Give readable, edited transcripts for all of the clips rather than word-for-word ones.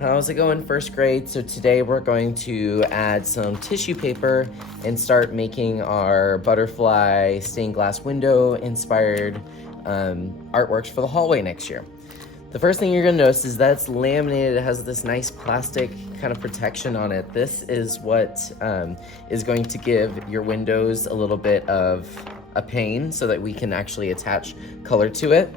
How's it going, first grade? So today we're going to add some tissue paper and start making our butterfly stained glass window inspired artworks for the hallway next year. The first thing you're gonna notice is that it's laminated. It has this nice plastic kind of protection on it. This is what is going to give your windows a little bit of a pane so that we can actually attach color to it.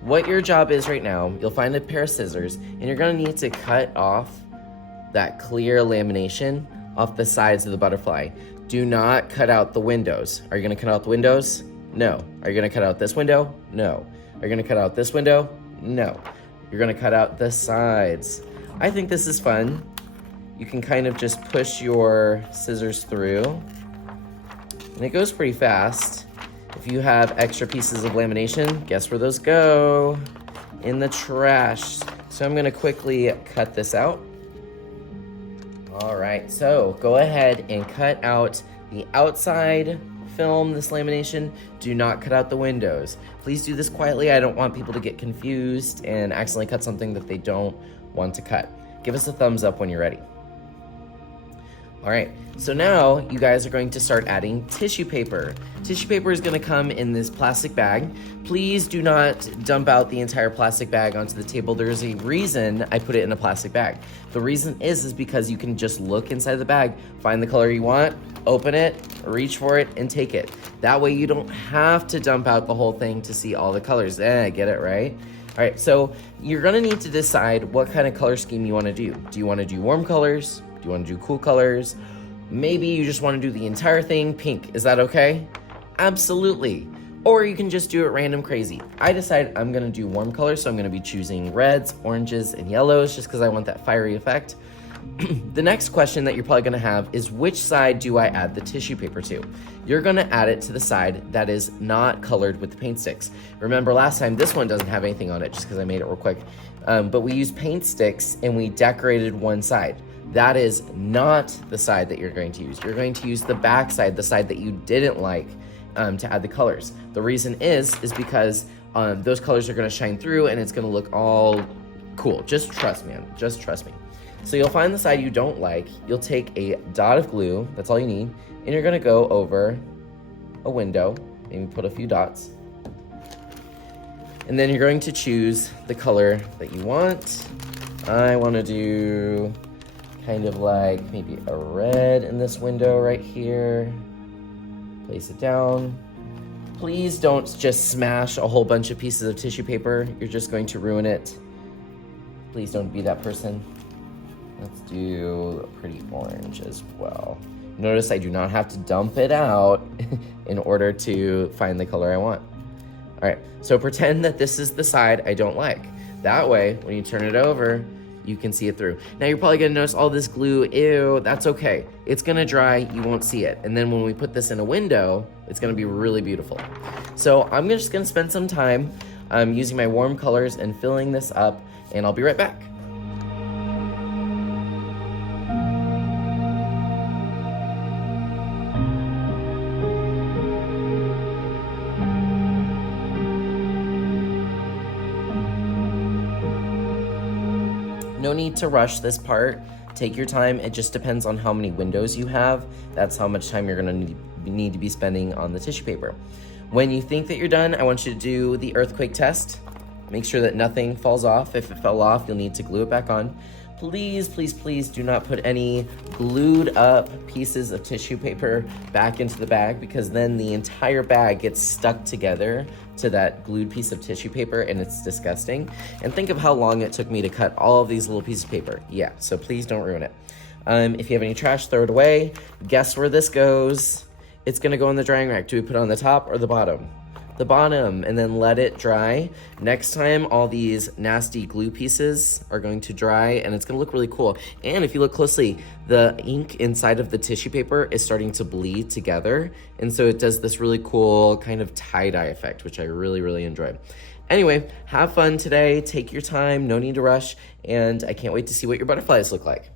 What your job is right now, you'll find a pair of scissors and you're gonna need to cut off that clear lamination off the sides of the butterfly. Do not cut out the windows. Are you gonna cut out the windows? No. Are you gonna cut out this window? No. Are you gonna cut out this window? No. You're gonna cut out the sides. I think this is fun. You can kind of just push your scissors through and it goes pretty fast. If you have extra pieces of lamination, guess where those go? In the trash. So I'm gonna quickly cut this out. All right, so go ahead and cut out the outside film, this lamination. Do not cut out the windows. Please do this quietly. I don't want people to get confused and accidentally cut something that they don't want to cut. Give us a thumbs up when you're ready. All right, so now you guys are going to start adding tissue paper. Tissue paper is gonna come in this plastic bag. Please do not dump out the entire plastic bag onto the table. There's a reason I put it in a plastic bag. The reason is because you can just look inside the bag, find the color you want, open it, reach for it, and take it. That way you don't have to dump out the whole thing to see all the colors. Get it, right? All right, so you're gonna need to decide what kind of color scheme you wanna do. Do you wanna do warm colors? Do you want to do cool colors? Maybe you just want to do the entire thing pink. Is that okay? Absolutely. Or you can just do it random crazy. I decided I'm going to do warm colors, so I'm going to be choosing reds, oranges, and yellows just because I want that fiery effect. The next question that you're probably going to have is, which side do I add the tissue paper to? You're going to add it to the side that is not colored with the paint sticks. Remember last time, this one doesn't have anything on it just because I made it real quick. But we used paint sticks and we decorated one side. That is not the side that you're going to use. You're going to use the back side, the side that you didn't like to add the colors. The reason is because those colors are gonna shine through and it's gonna look all cool. Just trust me, just trust me. So you'll find the side you don't like, you'll take a dot of glue, that's all you need, and you're gonna go over a window, maybe put a few dots, and then you're going to choose the color that you want. I wanna do kind of like maybe a red in this window right here. Place it down. Please don't just smash a whole bunch of pieces of tissue paper. You're just going to ruin it. Please don't be that person. Let's do a pretty orange as well. Notice I do not have to dump it out in order to find the color I want. All right, so pretend that this is the side I don't like. That way, when you turn it over, you can see it through. Now you're probably gonna notice all this glue, ew, that's okay. It's gonna dry, you won't see it. And then when we put this in a window, it's gonna be really beautiful. So I'm just gonna spend some time using my warm colors and filling this up, and I'll be right back. No need to rush this part. Take your time. It just depends on how many windows you have. That's how much time you're gonna need to be spending on the tissue paper. When you think that you're done, I want you to do the earthquake test. Make sure that nothing falls off. If it fell off, you'll need to glue it back on. Please, please, please do not put any glued up pieces of tissue paper back into the bag, because then the entire bag gets stuck together to that glued piece of tissue paper and it's disgusting. And think of how long it took me to cut all of these little pieces of paper. Yeah, so please don't ruin it. If you have any trash, throw it away. Guess where this goes? It's gonna go in the drying rack. Do we put it on the top or the bottom? The bottom, and then let it dry. Next time, all these nasty glue pieces are going to dry and it's gonna look really cool. And if you look closely, the ink inside of the tissue paper is starting to bleed together. And so it does this really cool kind of tie-dye effect, which I really, really enjoy. Anyway, have fun today, take your time, no need to rush, and I can't wait to see what your butterflies look like.